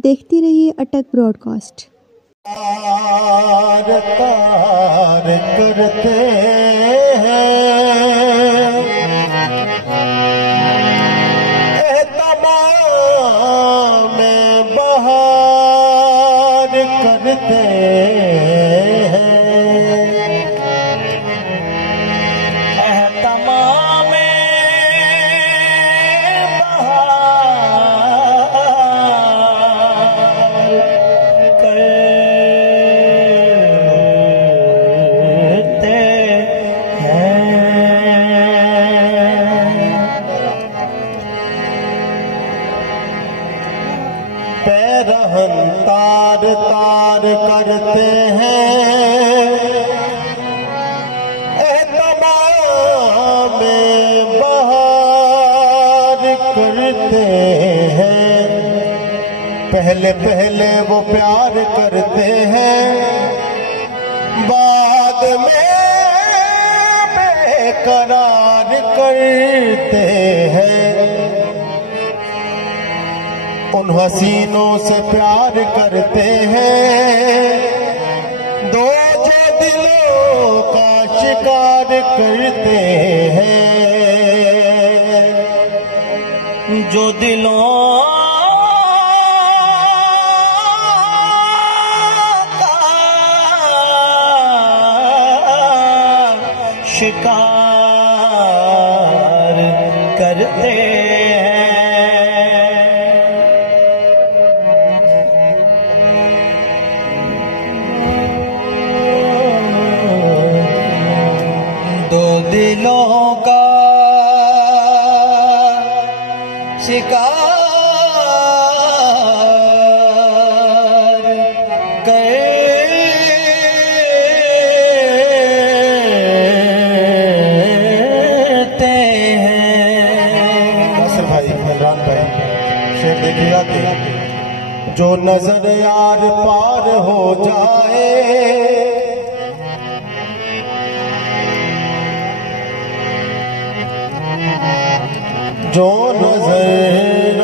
देखती रहिए अटक ब्रॉडकास्ट। करते हैं तमाम बहार करते पैरहन तार तार करते हैं तमाम बहार करते हैं। पहले पहले वो प्यार करते हैं, बाद में बेकरार करते हैं। उन हसीनों से प्यार करते हैं दो जो दिलों का शिकार करते हैं, जो दिलों का शिकार करते दिलों का शिकार करते हैं। नासिर भाई, इमरान भाई शेर देखिएगा कि जो नजर यार पार हो जाए जो नजर